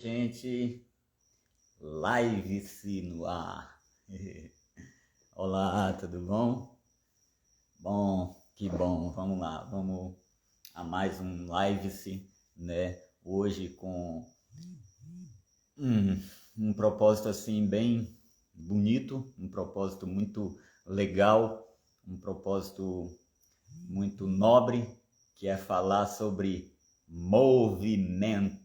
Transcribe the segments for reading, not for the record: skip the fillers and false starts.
Gente, live-se no ar. Olá, tudo bom? Bom, que bom, vamos lá, vamos a mais um live-se, né? Hoje com um propósito assim bem bonito, um propósito muito legal, um propósito muito nobre, que é falar sobre movimento.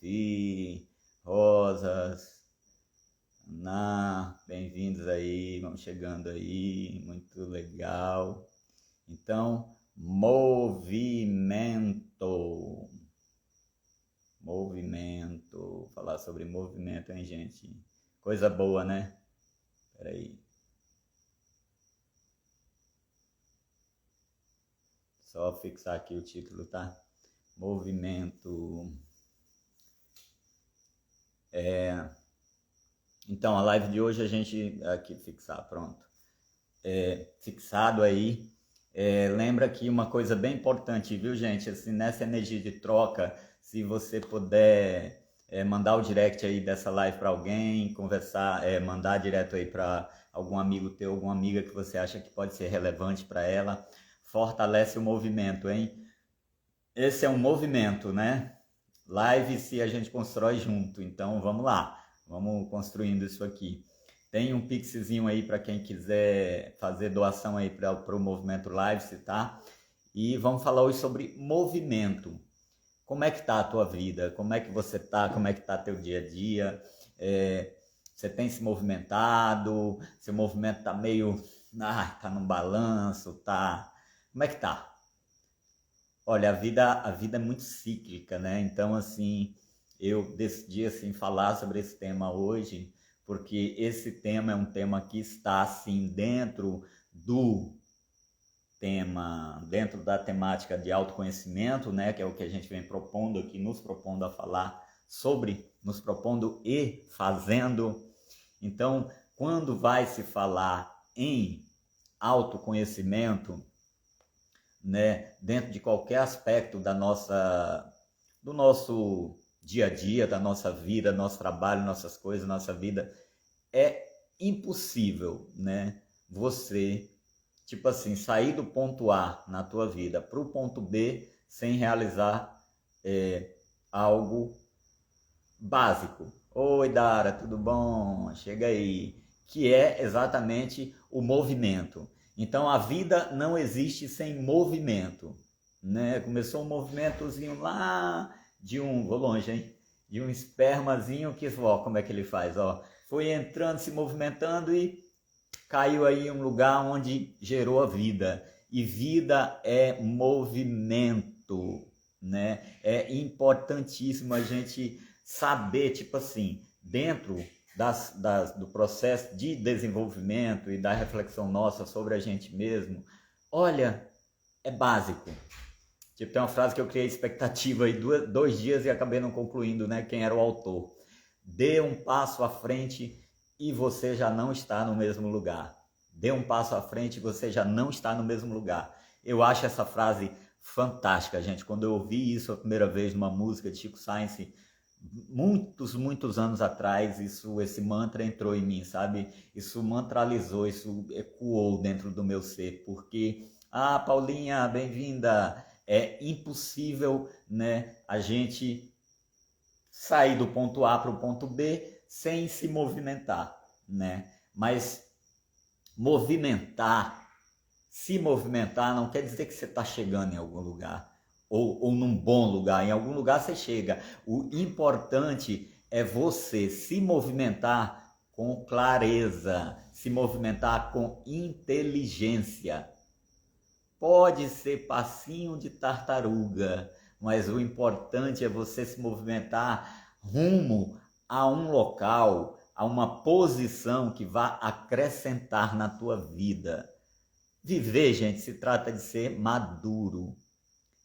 Sim, Rosas, bem-vindos aí, vamos chegando aí, muito legal. Então, movimento, falar sobre movimento, hein, gente? Coisa boa, né? Peraí. Só fixar aqui o título, tá? Movimento. Então, a live de hoje a gente aqui fixar, pronto. Fixado aí. Lembra que uma coisa bem importante, viu, gente? Assim, nessa energia de troca, se você puder mandar o direct aí dessa live para alguém, conversar, mandar direto aí para algum amigo teu, alguma amiga que você acha que pode ser relevante para ela, fortalece o movimento, hein? Esse é um movimento, né? Live se a gente constrói junto, então vamos lá, vamos construindo isso aqui. Tem um pixzinho aí para quem quiser fazer doação aí para o Movimento Live, tá? E vamos falar hoje sobre movimento. Como é que tá a tua vida? Como é que você tá? Como é que tá teu dia a dia? Você tem se movimentado? Seu movimento tá meio... tá num balanço, tá... Como é que tá? Olha, a vida é muito cíclica, né? Então, assim, eu decidi, assim, falar sobre esse tema hoje, porque esse tema é um tema que está, assim, dentro da temática de autoconhecimento, né? Que é o que a gente vem propondo aqui, nos propondo a falar sobre, nos propondo e fazendo. Então, quando vai se falar em autoconhecimento, né, dentro de qualquer aspecto do nosso dia a dia, da nossa vida, nosso trabalho, nossas coisas, nossa vida, é impossível, né, você, tipo assim, sair do ponto A na tua vida para o ponto B sem realizar algo básico. Oi, Dara, tudo bom? Chega aí. Que é exatamente o movimento. Então, a vida não existe sem movimento, né? Começou um movimentozinho lá vou longe, hein? De um espermazinho que, ó, como é que ele faz, ó? Foi entrando, se movimentando e caiu aí em um lugar onde gerou a vida. E vida é movimento, né? É importantíssimo a gente saber, tipo assim, dentro do processo de desenvolvimento e da reflexão nossa sobre a gente mesmo, olha, é básico. Tipo, tem uma frase que eu criei expectativa aí 2 dias e acabei não concluindo, né? Quem era o autor. Dê um passo à frente e você já não está no mesmo lugar. Dê um passo à frente e você já não está no mesmo lugar. Eu acho essa frase fantástica, gente. Quando eu ouvi isso a primeira vez numa música de Chico Science, muitos anos atrás, esse mantra entrou em mim, sabe? Isso mantralizou, isso ecoou dentro do meu ser, porque, Paulinha, bem-vinda. É impossível, né, a gente sair do ponto A para o ponto B sem se movimentar, né? Mas se movimentar não quer dizer que você está chegando em algum lugar ou num bom lugar. Em algum lugar você chega. O importante é você se movimentar com clareza, se movimentar com inteligência. Pode ser passinho de tartaruga, mas o importante é você se movimentar rumo a um local, a uma posição que vá acrescentar na tua vida. Viver, gente, se trata de ser maduro.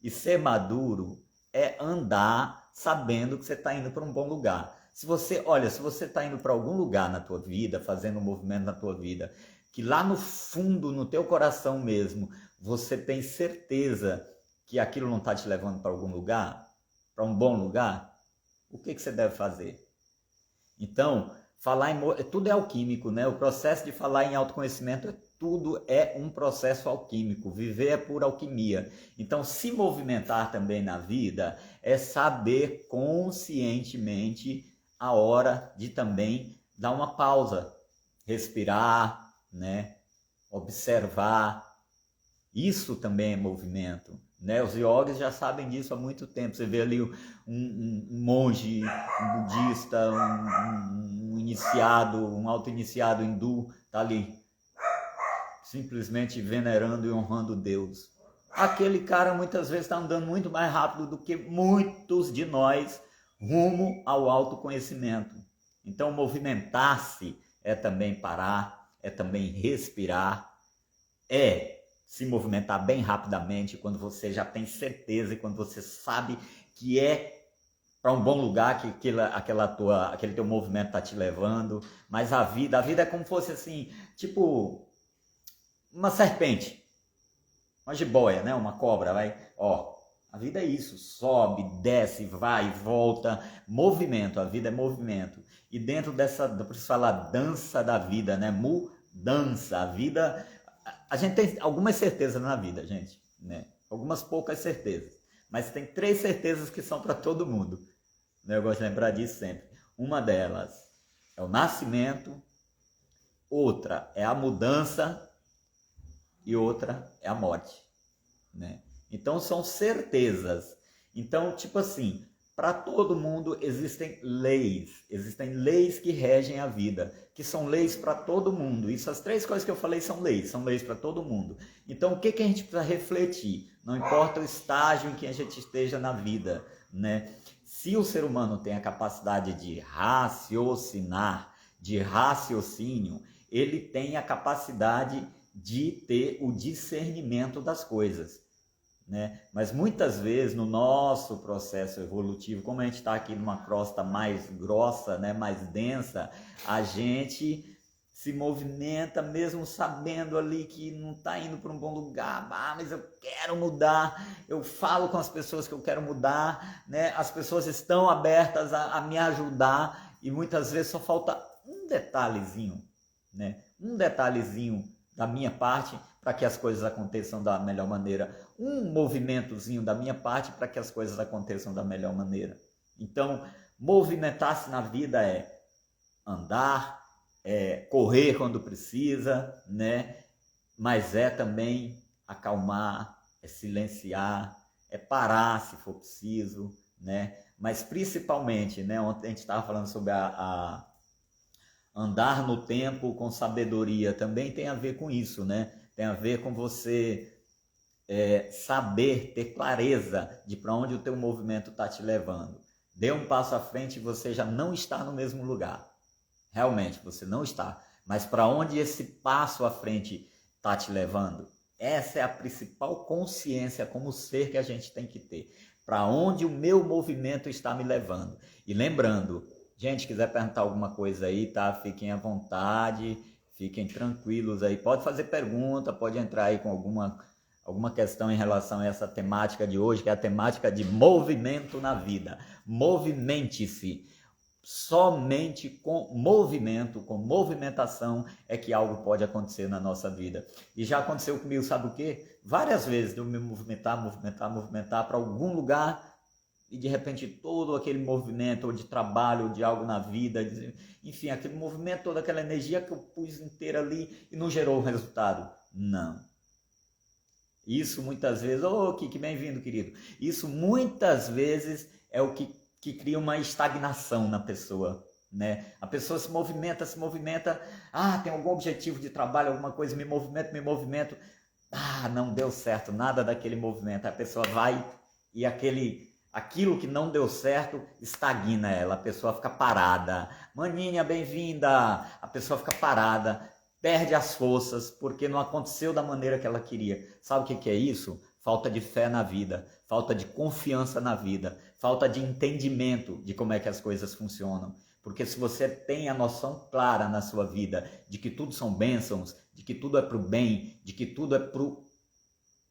E ser maduro é andar sabendo que você está indo para um bom lugar. Se você está indo para algum lugar na tua vida, fazendo um movimento na tua vida, que lá no fundo, no teu coração mesmo, você tem certeza que aquilo não está te levando para algum lugar, para um bom lugar, o que você deve fazer? Então, tudo é alquímico, né? O processo de falar em autoconhecimento, tudo é um processo alquímico. Viver é pura alquimia. Então, se movimentar também na vida é saber conscientemente a hora de também dar uma pausa, respirar, né? Observar. Isso também é movimento, né? Os yogis já sabem disso há muito tempo. Você vê ali um monge, um budista, um iniciado, um auto-iniciado hindu, tá ali simplesmente venerando e honrando Deus. Aquele cara muitas vezes está andando muito mais rápido do que muitos de nós rumo ao autoconhecimento. Então, movimentar-se é também parar, é também respirar, é se movimentar bem rapidamente quando você já tem certeza e quando você sabe que é para um bom lugar que aquele teu movimento está te levando. Mas a vida é como se fosse assim, tipo uma serpente, uma jiboia, né? Uma cobra, vai, ó. A vida é isso, sobe, desce, vai, volta, movimento, a vida é movimento. E dentro dessa, por isso falar dança da vida, né? Mudança, a vida, a gente tem algumas certezas na vida, gente, né? Algumas poucas certezas, mas tem 3 certezas que são para todo mundo, né? Eu gosto de lembrar disso sempre. Uma delas é o nascimento, outra é a mudança e outra é a morte, né? Então são certezas. Então, tipo assim, para todo mundo existem leis que regem a vida, que são leis para todo mundo. Isso, as 3 coisas que eu falei são leis para todo mundo. Então, o que a gente precisa refletir? Não importa o estágio em que a gente esteja na vida, né? Se o ser humano tem a capacidade de raciocinar, de raciocínio, ele tem a capacidade de ter o discernimento das coisas, né? Mas muitas vezes no nosso processo evolutivo, como a gente está aqui numa crosta mais grossa, né, mais densa, a gente se movimenta mesmo sabendo ali que não está indo para um bom lugar. Mas eu quero mudar, eu falo com as pessoas que eu quero mudar, né? As pessoas estão abertas a me ajudar e muitas vezes só falta um detalhezinho, né? Um detalhezinho da minha parte para que as coisas aconteçam da melhor maneira, um movimentozinho da minha parte para que as coisas aconteçam da melhor maneira. Então, movimentar-se na vida é andar, é correr quando precisa, né? Mas é também acalmar, é silenciar, é parar se for preciso, né? Mas principalmente, né? Ontem a gente estava falando sobre andar no tempo com sabedoria, também tem a ver com isso, né? Tem a ver com você saber, ter clareza de para onde o teu movimento está te levando. Dê um passo à frente e você já não está no mesmo lugar. Realmente, você não está. Mas para onde esse passo à frente está te levando? Essa é a principal consciência como ser que a gente tem que ter. Para onde o meu movimento está me levando? E lembrando, gente, quiser perguntar alguma coisa aí, tá? Fiquem à vontade, fiquem tranquilos aí. Pode fazer pergunta, pode entrar aí com alguma questão em relação a essa temática de hoje, que é a temática de movimento na vida. Movimente-se. Somente com movimento, com movimentação é que algo pode acontecer na nossa vida. E já aconteceu comigo, sabe o quê? Várias vezes de eu me movimentar para algum lugar e de repente todo aquele movimento ou de trabalho, ou de algo na vida, enfim, aquele movimento, toda aquela energia que eu pus inteira ali e não gerou o resultado. Não. Isso muitas vezes, Kiki, bem-vindo, querido. Isso muitas vezes é o que cria uma estagnação na pessoa, né? A pessoa se movimenta, tem algum objetivo de trabalho, alguma coisa, me movimento, não deu certo, nada daquele movimento. A pessoa vai e aquilo que não deu certo estagna ela, a pessoa fica parada. Maninha, bem-vinda! A pessoa fica parada, perde as forças porque não aconteceu da maneira que ela queria. Sabe o que é isso? Falta de fé na vida, falta de confiança na vida, falta de entendimento de como é que as coisas funcionam. Porque se você tem a noção clara na sua vida de que tudo são bênçãos, de que tudo é para o bem, de que tudo é para o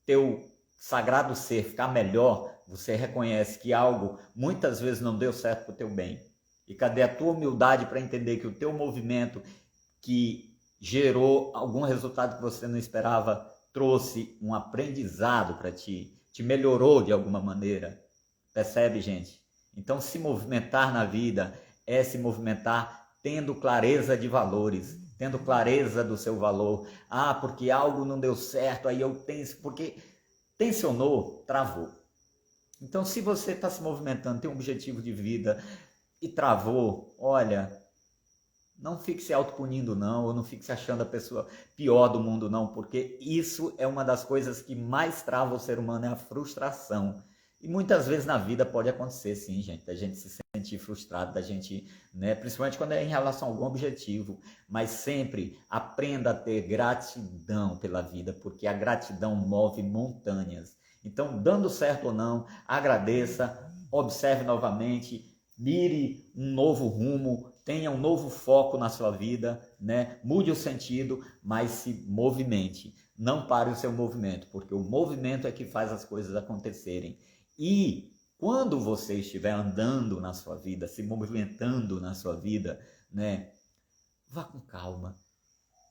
teu sagrado ser ficar melhor, Você reconhece que algo muitas vezes não deu certo para o teu bem. E cadê a tua humildade para entender que o teu movimento que gerou algum resultado que você não esperava trouxe um aprendizado para ti, te melhorou de alguma maneira? Percebe, gente? Então, se movimentar na vida é se movimentar tendo clareza de valores, tendo clareza do seu valor. Ah, porque algo não deu certo, aí eu tenso, porque tensionou, travou. Então, se você está se movimentando, tem um objetivo de vida e travou, olha, não fique se autopunindo não, ou não fique se achando a pessoa pior do mundo não, porque isso é uma das coisas que mais trava o ser humano, é a frustração. E muitas vezes na vida pode acontecer, sim, gente, da gente se sentir frustrado, da gente, né, principalmente quando é em relação a algum objetivo, mas sempre aprenda a ter gratidão pela vida, porque a gratidão move montanhas. Então, dando certo ou não, agradeça, observe novamente, mire um novo rumo, tenha um novo foco na sua vida, né? Mude o sentido, mas se movimente. Não pare o seu movimento, porque o movimento é que faz as coisas acontecerem. E quando você estiver andando na sua vida, se movimentando na sua vida, né? Vá com calma.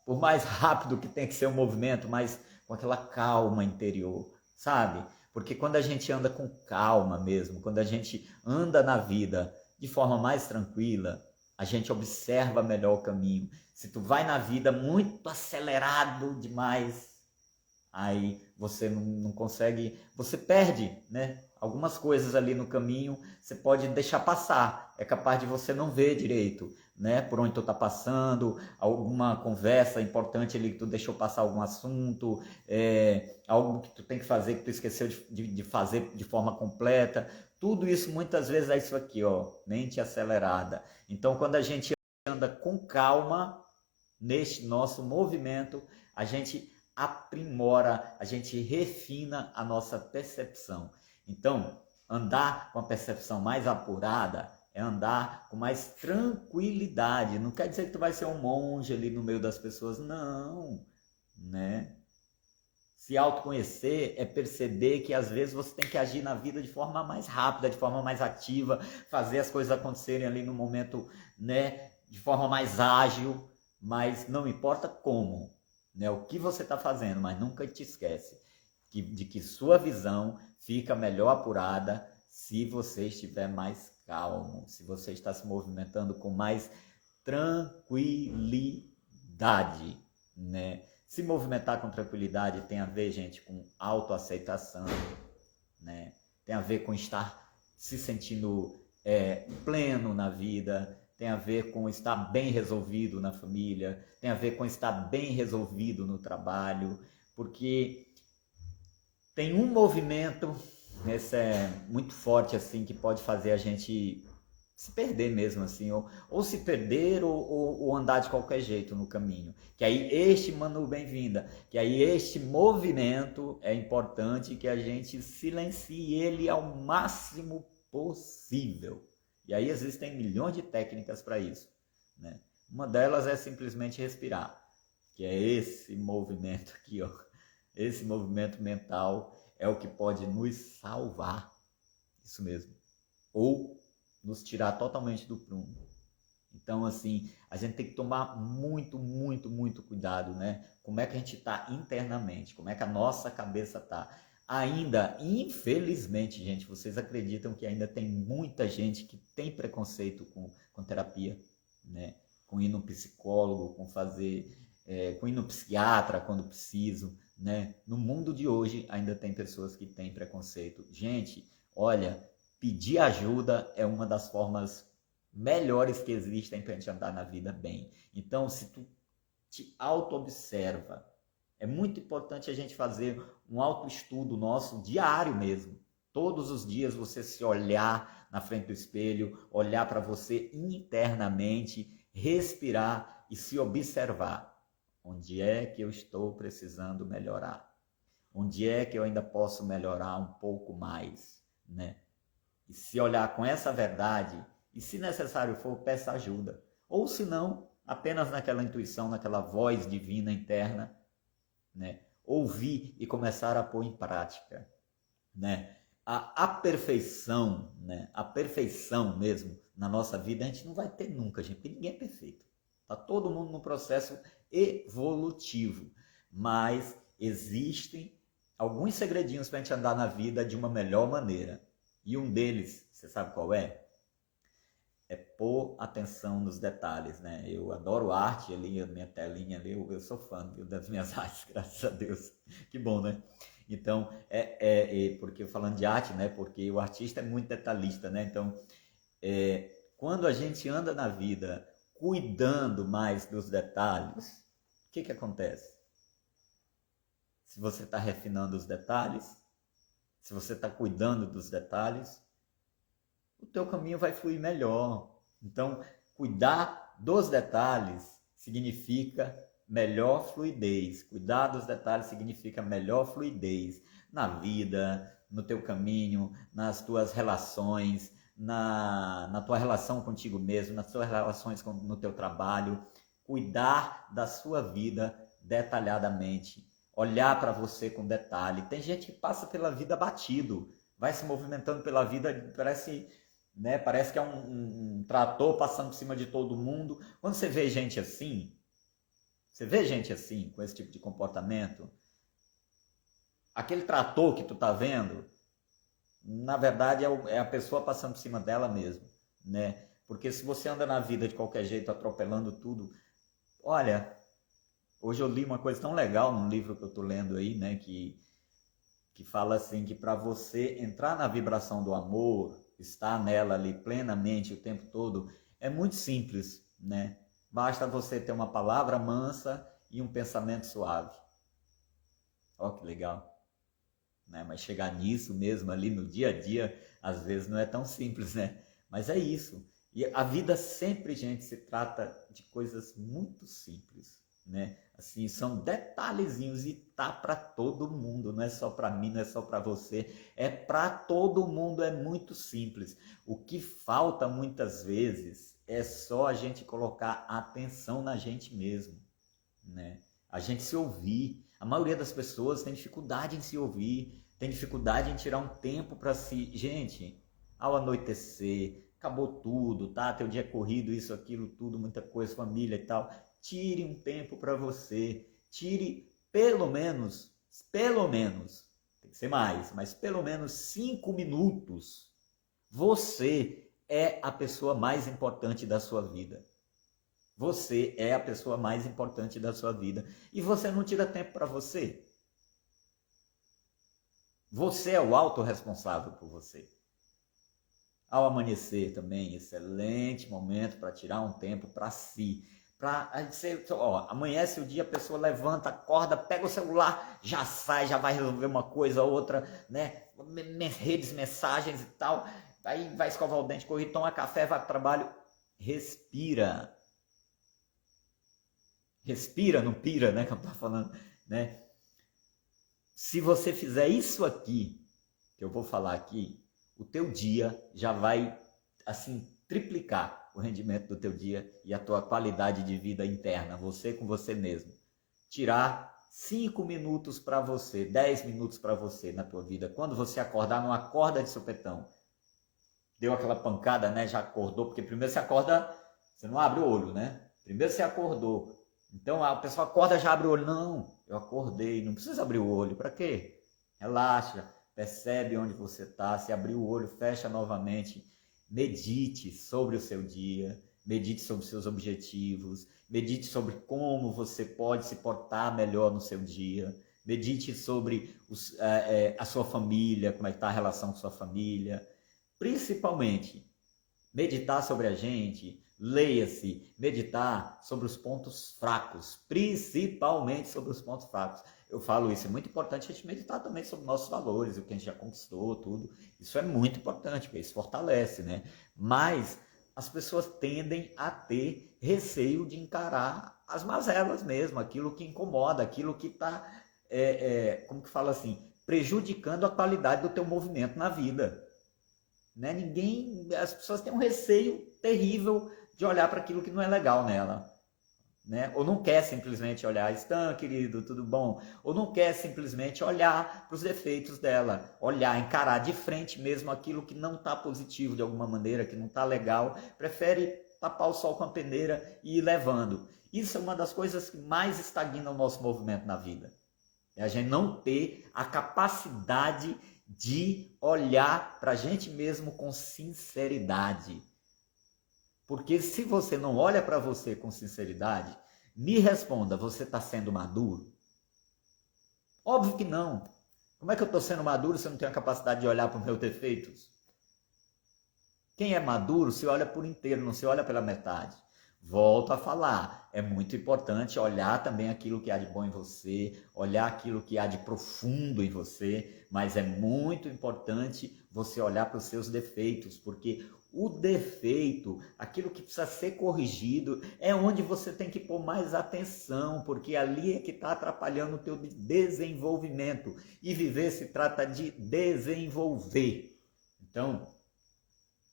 Por mais rápido que tenha que ser o movimento, mas com aquela calma interior, sabe? Porque quando a gente anda com calma mesmo, quando a gente anda na vida de forma mais tranquila, a gente observa melhor o caminho. Se tu vai na vida muito acelerado demais, aí você não consegue, você perde, né? Algumas coisas ali no caminho você pode deixar passar, é capaz de você não ver direito, né? Por onde tu tá passando, alguma conversa importante ali que tu deixou passar algum assunto, algo que tu tem que fazer que tu esqueceu de fazer de forma completa. Tudo isso muitas vezes é isso aqui, ó, mente acelerada. Então, quando a gente anda com calma neste nosso movimento, a gente aprimora, a gente refina a nossa percepção. Então, andar com a percepção mais apurada é andar com mais tranquilidade. Não quer dizer que tu vai ser um monge ali no meio das pessoas, não, né? Se autoconhecer é perceber que às vezes você tem que agir na vida de forma mais rápida, de forma mais ativa, fazer as coisas acontecerem ali no momento, né, de forma mais ágil, mas não importa como, né, o que você está fazendo, mas nunca te esquece de que sua visão fica melhor apurada se você estiver mais calmo, se você está se movimentando com mais tranquilidade, né? Se movimentar com tranquilidade tem a ver, gente, com autoaceitação, né? Tem a ver com estar se sentindo pleno na vida, tem a ver com estar bem resolvido na família, tem a ver com estar bem resolvido no trabalho, porque tem um movimento, esse é muito forte assim, que pode fazer a gente se perder mesmo assim, ou se perder ou andar de qualquer jeito no caminho. Que aí este, Manu, bem-vinda, que aí este movimento é importante que a gente silencie ele ao máximo possível. E aí existem milhões de técnicas para isso, né? Uma delas é simplesmente respirar, que é esse movimento aqui, ó. Esse movimento mental é o que pode nos salvar, isso mesmo, ou nos tirar totalmente do prumo. Então, assim, a gente tem que tomar muito, muito, muito cuidado, né? Como é que a gente está internamente, como é que a nossa cabeça está. Ainda, infelizmente, gente, vocês acreditam que ainda tem muita gente que tem preconceito com terapia, né? Com ir no psicólogo, com ir no psiquiatra quando preciso, né? No mundo de hoje ainda tem pessoas que têm preconceito. Gente, olha, pedir ajuda é uma das formas melhores que existem para a gente andar na vida bem. Então, se tu te auto-observa, é muito importante a gente fazer um autoestudo nosso diário mesmo. Todos os dias você se olhar na frente do espelho, olhar para você internamente, respirar e se observar. Onde é que eu estou precisando melhorar? Onde é que eu ainda posso melhorar um pouco mais, né? E se olhar com essa verdade, e se necessário for, peça ajuda. Ou se não, apenas naquela intuição, naquela voz divina interna, né? Ouvir e começar a pôr em prática, né? a perfeição, né? A perfeição mesmo na nossa vida a gente não vai ter nunca, gente, porque ninguém é perfeito. Está todo mundo num processo evolutivo, mas existem alguns segredinhos para a gente andar na vida de uma melhor maneira. E um deles, você sabe qual é? É pôr atenção nos detalhes, né? Eu adoro arte ali, a minha telinha ali, eu sou fã, viu, das minhas artes, graças a Deus. Que bom, né? Então, porque falando de arte, né? Porque o artista é muito detalhista, né? Então, quando a gente anda na vida cuidando mais dos detalhes, o que acontece? Se você está refinando os detalhes, se você está cuidando dos detalhes, o teu caminho vai fluir melhor. Então, cuidar dos detalhes significa melhor fluidez. Cuidar dos detalhes significa melhor fluidez na vida, no teu caminho, nas tuas relações, na tua relação contigo mesmo, nas tuas relações no teu trabalho. Cuidar da sua vida detalhadamente. Olhar para você com detalhe. Tem gente que passa pela vida batido, vai se movimentando pela vida, parece que é um trator passando por cima de todo mundo. Quando você vê gente assim, com esse tipo de comportamento, aquele trator que tu tá vendo, na verdade é a pessoa passando por cima dela mesmo, né? Porque se você anda na vida de qualquer jeito, atropelando tudo, olha, hoje eu li uma coisa tão legal num livro que eu tô lendo aí, né, que fala assim, que para você entrar na vibração do amor, estar nela ali plenamente o tempo todo, é muito simples, né? Basta você ter uma palavra mansa e um pensamento suave. Ó, que legal, né? Mas chegar nisso mesmo ali no dia a dia, às vezes não é tão simples, né? Mas é isso. E a vida sempre, gente, se trata de coisas muito simples, né? Assim, são detalhezinhos e tá para todo mundo, não é só para mim, não é só para você, é para todo mundo, é muito simples. O que falta muitas vezes é só a gente colocar atenção na gente mesmo, né? A gente se ouvir. A maioria das pessoas tem dificuldade em se ouvir, tem dificuldade em tirar um tempo para si. Gente, ao anoitecer, acabou tudo, tá? Teu dia corrido, isso, aquilo, tudo, muita coisa, família e tal. Tire um tempo para você. Tire pelo menos, tem que ser mais, mas pelo menos 5 minutos. Você é a pessoa mais importante da sua vida. Você é a pessoa mais importante da sua vida. E você não tira tempo para você. Você é o autorresponsável por você. Ao amanhecer também, excelente momento para tirar um tempo para si. Amanhece o dia, a pessoa levanta, acorda, pega o celular, já sai, já vai resolver uma coisa ou outra, né? Redes, mensagens e tal. Aí vai escovar o dente, correr, toma café, vai para o trabalho. Respira. Respira, não pira, né? Que eu tô falando, né? Se você fizer isso aqui, que eu vou falar aqui, o teu dia já vai, assim, triplicar o rendimento do teu dia e a tua qualidade de vida interna, você com você mesmo. Tirar 5 minutos para você, 10 minutos para você na tua vida. Quando você acordar, não acorda de supetão. Deu aquela pancada, né? Já acordou, porque primeiro você acorda, você não abre o olho, né? Primeiro você acordou. Então a pessoa acorda, já abre o olho. Não, eu acordei, não precisa abrir o olho. Para quê? Relaxa, percebe onde você está. Se abrir o olho, fecha novamente. Medite sobre o seu dia, medite sobre os seus objetivos, medite sobre como você pode se portar melhor no seu dia, medite sobre a sua família, como é que está a relação com sua família. Principalmente, meditar sobre a gente, leia-se, meditar sobre os pontos fracos, principalmente sobre os pontos fracos. Eu falo isso, é muito importante a gente meditar também sobre nossos valores, o que a gente já conquistou, tudo. Isso é muito importante, porque isso fortalece, né? Mas as pessoas tendem a ter receio de encarar as mazelas mesmo, aquilo que incomoda, aquilo que está, como que fala assim, prejudicando a qualidade do teu movimento na vida. Né? As pessoas têm um receio terrível de olhar para aquilo que não é legal nela. né? Ou não quer simplesmente olhar, Stan, querido, tudo bom? Ou não quer simplesmente olhar para os defeitos dela, olhar, encarar de frente mesmo aquilo que não está positivo de alguma maneira, que não está legal, prefere tapar o sol com a peneira e ir levando. Isso é uma das coisas que mais estagna o nosso movimento na vida. É a gente não ter a capacidade de olhar para a gente mesmo com sinceridade. Porque se você não olha para você com sinceridade, me responda, você está sendo maduro? Óbvio que não. Como é que eu estou sendo maduro se eu não tenho a capacidade de olhar para os meus defeitos? Quem é maduro se olha por inteiro, não se olha pela metade. Volto a falar, é muito importante olhar também aquilo que há de bom em você, olhar aquilo que há de profundo em você, mas é muito importante você olhar para os seus defeitos, porque o defeito, aquilo que precisa ser corrigido, é onde você tem que pôr mais atenção, porque ali é que está atrapalhando o teu desenvolvimento. E viver se trata de desenvolver. Então,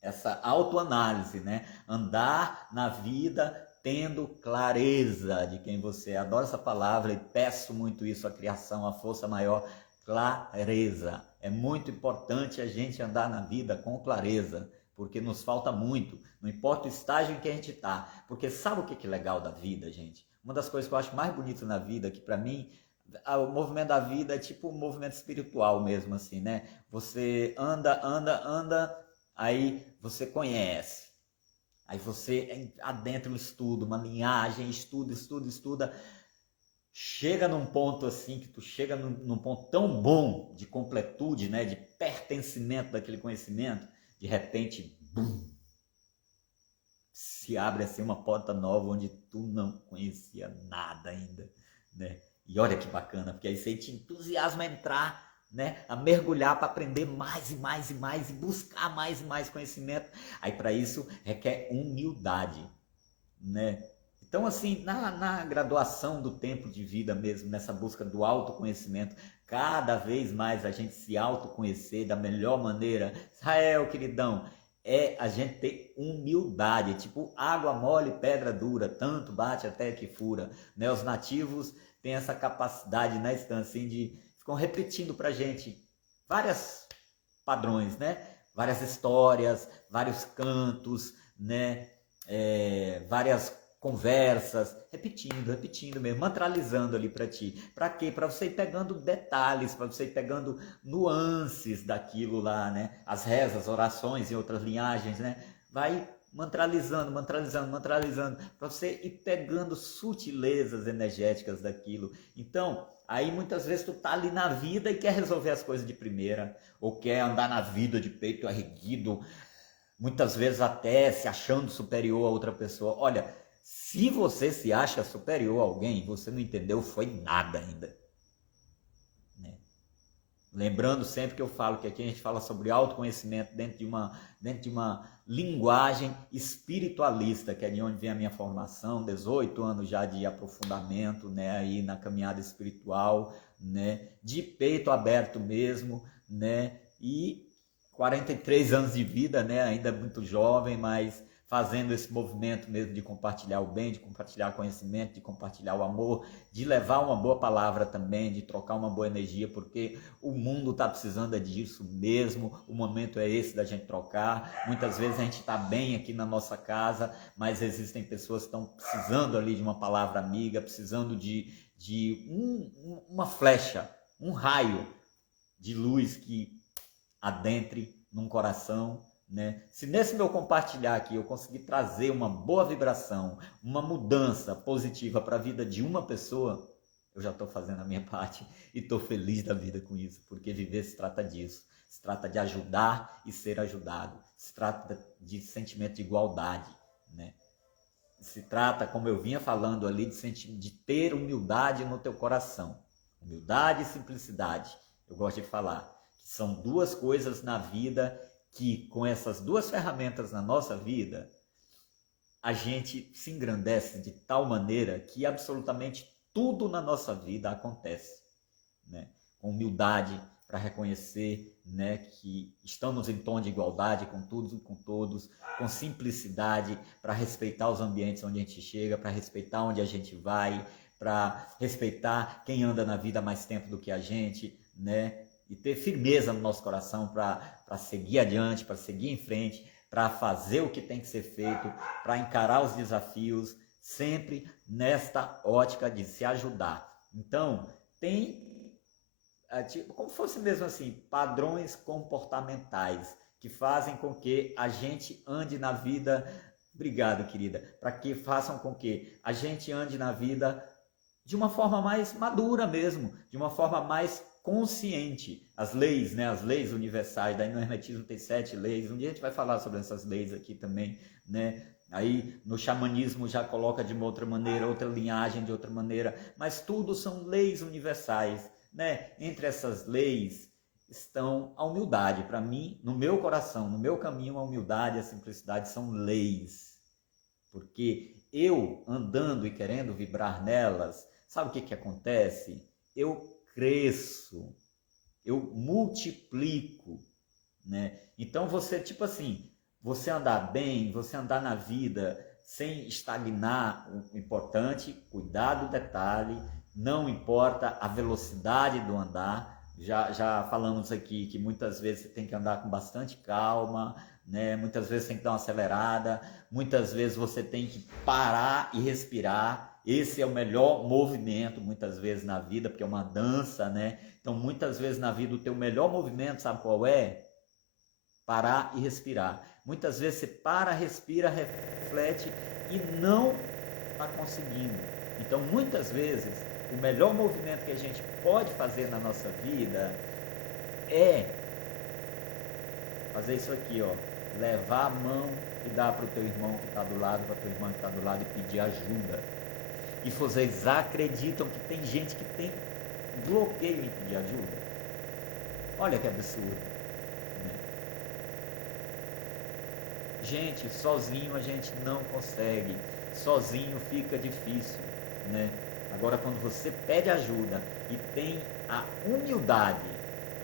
essa autoanálise, né? Andar na vida tendo clareza de quem você é. Adoro essa palavra e peço muito isso à criação, à força maior, clareza. É muito importante a gente andar na vida com clareza, porque nos falta muito, não importa o estágio em que a gente está. Porque sabe o que é legal da vida, gente? Uma das coisas que eu acho mais bonito na vida, que para mim o movimento da vida é tipo um movimento espiritual mesmo, assim, né? Você anda, aí você conhece, aí você adentra um estudo, uma linhagem, estuda, chega num ponto assim, que tu chega num ponto tão bom de completude, né, de pertencimento daquele conhecimento, de repente, bum, se abre assim uma porta nova onde tu não conhecia nada ainda, né? E olha que bacana, porque aí você te entusiasma a entrar, né, a mergulhar para aprender mais e mais e mais e buscar mais e mais conhecimento. Aí para isso requer humildade, né? Então assim, na graduação do tempo de vida mesmo, nessa busca do autoconhecimento, cada vez mais a gente se autoconhecer da melhor maneira. Israel, queridão, é a gente ter humildade, tipo água mole, pedra dura, tanto bate até que fura, né? Os nativos têm essa capacidade, né, assim, de ficam repetindo pra gente várias padrões, né? Várias histórias, vários cantos, né? Várias conversas, repetindo mesmo, mantralizando ali para ti. Para quê? Para você ir pegando detalhes, para você ir pegando nuances daquilo lá, né? As rezas, orações e outras linhagens, né? Vai mantralizando, para você ir pegando sutilezas energéticas daquilo. Então, aí muitas vezes tu tá ali na vida e quer resolver as coisas de primeira, ou quer andar na vida de peito erguido, muitas vezes até se achando superior a outra pessoa. Olha, se você se acha superior a alguém, você não entendeu, foi nada ainda. Né? Lembrando sempre que eu falo que aqui a gente fala sobre autoconhecimento dentro de uma linguagem espiritualista, que é de onde vem a minha formação, 18 anos já de aprofundamento, né, aí na caminhada espiritual, né, de peito aberto mesmo, né, e 43 anos de vida, né, ainda muito jovem, mas fazendo esse movimento mesmo de compartilhar o bem, de compartilhar conhecimento, de compartilhar o amor, de levar uma boa palavra também, de trocar uma boa energia, porque o mundo está precisando disso mesmo, o momento é esse da gente trocar. Muitas vezes a gente está bem aqui na nossa casa, mas existem pessoas que estão precisando ali de uma palavra amiga, precisando de uma flecha, um raio de luz que adentre num coração, né? Se nesse meu compartilhar aqui eu conseguir trazer uma boa vibração, uma mudança positiva para a vida de uma pessoa, eu já estou fazendo a minha parte e estou feliz da vida com isso, porque viver se trata disso, se trata de ajudar e ser ajudado, se trata de sentimento de igualdade, né? Se trata, como eu vinha falando ali, de ter humildade no teu coração, humildade e simplicidade, eu gosto de falar, que são duas coisas na vida que, com essas duas ferramentas na nossa vida, a gente se engrandece de tal maneira que absolutamente tudo na nossa vida acontece, né? Com humildade para reconhecer, né, que estamos em tom de igualdade com todos e com todos, com simplicidade, para respeitar os ambientes onde a gente chega, para respeitar onde a gente vai, para respeitar quem anda na vida há mais tempo do que a gente, né, e ter firmeza no nosso coração para seguir adiante, para seguir em frente, para fazer o que tem que ser feito, para encarar os desafios, sempre nesta ótica de se ajudar. Então, tem, tipo, como fosse mesmo assim, padrões comportamentais que fazem com que a gente ande na vida, obrigado querida, para que façam com que a gente ande na vida de uma forma mais madura mesmo, de uma forma mais consciente. As leis, né, as leis universais, daí no Hermetismo tem 7 leis, um dia a gente vai falar sobre essas leis aqui também, né? Aí no xamanismo já coloca de uma outra maneira, outra linhagem de outra maneira, mas tudo são leis universais, né? Entre essas leis estão a humildade. Para mim, no meu coração, no meu caminho, a humildade e a simplicidade são leis. Porque eu andando e querendo vibrar nelas, sabe o que acontece? Eu cresço, eu multiplico, né? Então você, tipo assim, você andar bem, você andar na vida sem estagnar, o importante, cuidar do detalhe, não importa a velocidade do andar. Já falamos aqui que muitas vezes você tem que andar com bastante calma, né? Muitas vezes tem que dar uma acelerada, muitas vezes você tem que parar e respirar. Esse é o melhor movimento, muitas vezes na vida, porque é uma dança, né? Então, muitas vezes na vida, o teu melhor movimento, sabe qual é? Parar e respirar. Muitas vezes você para, respira, reflete e não está conseguindo. Então, muitas vezes, o melhor movimento que a gente pode fazer na nossa vida é fazer isso aqui, ó. Levar a mão e dar para o teu irmão que está do lado, para a tua irmã que está do lado e pedir ajuda. E vocês acreditam que tem gente que tem bloqueio em pedir ajuda? Olha que absurdo, né? Gente, sozinho a gente não consegue, sozinho fica difícil, né? Agora, quando você pede ajuda e tem a humildade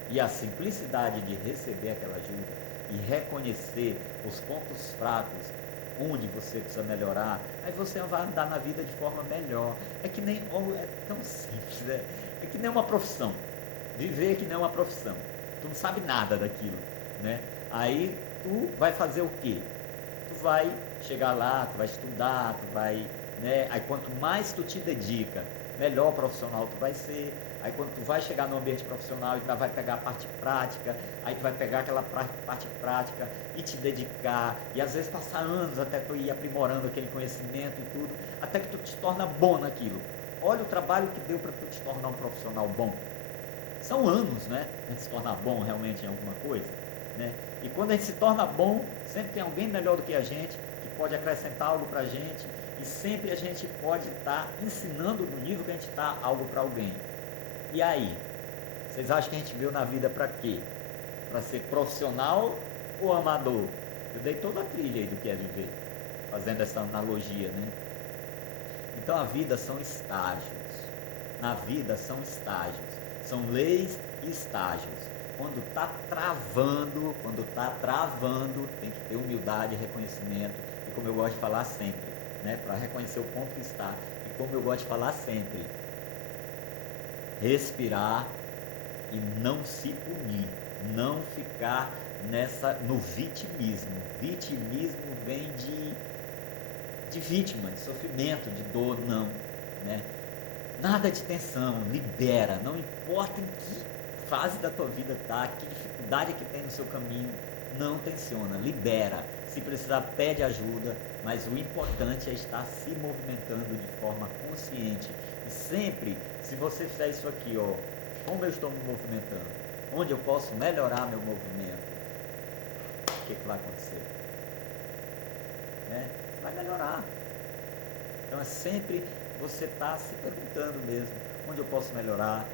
e a simplicidade de receber aquela ajuda e reconhecer os pontos fracos, onde você precisa melhorar, aí você vai andar na vida de forma melhor. É que nem, é tão simples, né? É que nem uma profissão. Viver é que nem uma profissão. Tu não sabe nada daquilo, né? Aí tu vai fazer o quê? Tu vai chegar lá, tu vai estudar, tu vai, né? Aí quanto mais tu te dedica, melhor profissional tu vai ser. Aí quando tu vai chegar no ambiente profissional e tu vai pegar a parte prática, aí tu vai pegar aquela parte prática e te dedicar, e às vezes passar anos até tu ir aprimorando aquele conhecimento e tudo, até que tu te torna bom naquilo. Olha o trabalho que deu para tu te tornar um profissional bom. São anos, né? A gente se tornar bom realmente em alguma coisa, né? E quando a gente se torna bom, sempre tem alguém melhor do que a gente, que pode acrescentar algo para a gente, e sempre a gente pode estar ensinando no nível que a gente está algo para alguém. E aí? Vocês acham que a gente veio na vida para quê? Para ser profissional ou amador? Eu dei toda a trilha aí do que é viver, fazendo essa analogia, né? Então a vida são estágios. Na vida são estágios. São leis e estágios. Quando está travando, tem que ter humildade e reconhecimento. E como eu gosto de falar sempre, né? Para reconhecer o ponto que está. E como eu gosto de falar sempre, respirar e não se punir, não ficar no vitimismo. Vitimismo vem de vítima, de sofrimento, de dor, não, né? Nada de tensão, libera, não importa em que fase da tua vida tá, que dificuldade que tem no seu caminho, não tensiona, libera. Se precisar, pede ajuda, mas o importante é estar se movimentando de forma consciente. E sempre, se você fizer isso aqui, ó, como eu estou me movimentando, onde eu posso melhorar meu movimento, o que vai acontecer? Né? Vai melhorar. Então é sempre você está se perguntando mesmo, onde eu posso melhorar,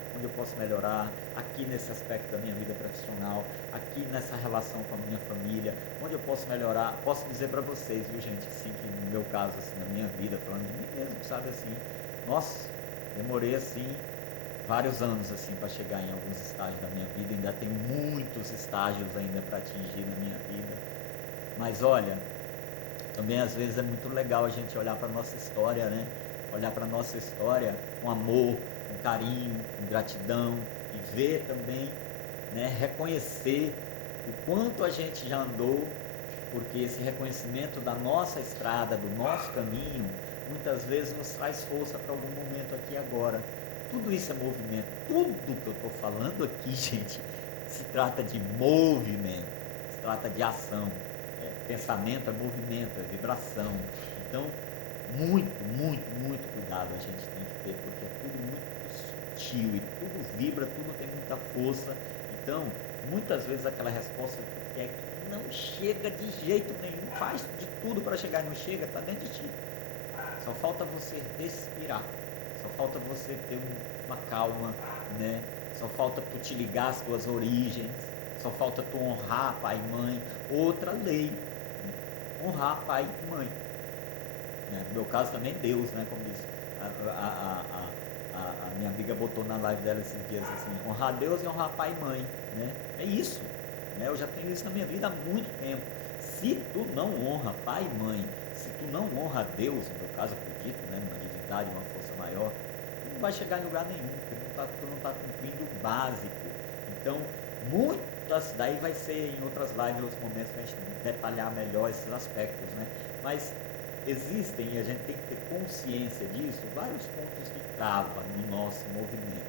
aqui nesse aspecto da minha vida profissional, aqui nessa relação com a minha família, onde eu posso melhorar. Posso dizer para vocês, viu gente, assim, que no meu caso, assim, na minha vida, falando de mim mesmo, sabe assim, nossa, demorei assim vários anos assim para chegar em alguns estágios da minha vida, ainda tenho muitos estágios ainda para atingir na minha vida. Mas olha, também às vezes é muito legal a gente olhar para a nossa história, né? Olhar para a nossa história com amor, com carinho, com gratidão e ver também, né? Reconhecer o quanto a gente já andou, porque esse reconhecimento da nossa estrada, do nosso caminho, muitas vezes nos traz força para algum momento aqui e agora. Tudo isso é movimento. Tudo que eu estou falando aqui, gente, se trata de movimento, se trata de ação. Pensamento é movimento, é vibração. Então, muito cuidado a gente tem que ter, porque é tudo muito sutil e tudo vibra, tudo tem muita força. Então, muitas vezes aquela resposta que tu quer que não chega de jeito nenhum, faz de tudo para chegar e não chega, está dentro de ti. Só falta você respirar, só falta você ter uma calma, né? Só falta tu te ligar às tuas origens, só falta tu honrar pai e mãe. Outra lei, né? Honrar pai e mãe, né? No meu caso também Deus, né? Como diz a minha amiga botou na live dela esses dias assim, honrar Deus e honrar pai e mãe, né? É isso, né? Eu já tenho isso na minha vida há muito tempo. Se tu não honra pai e mãe, se tu não honra Deus, no meu caso acredito, né, numa divindade, uma força maior, tu não vai chegar em lugar nenhum, porque tu não tá cumprindo o básico. Então, daí vai ser em outras lives, em outros momentos, para a gente detalhar melhor esses aspectos, né? Mas existem, e a gente tem que ter consciência disso, vários pontos de trava no nosso movimento.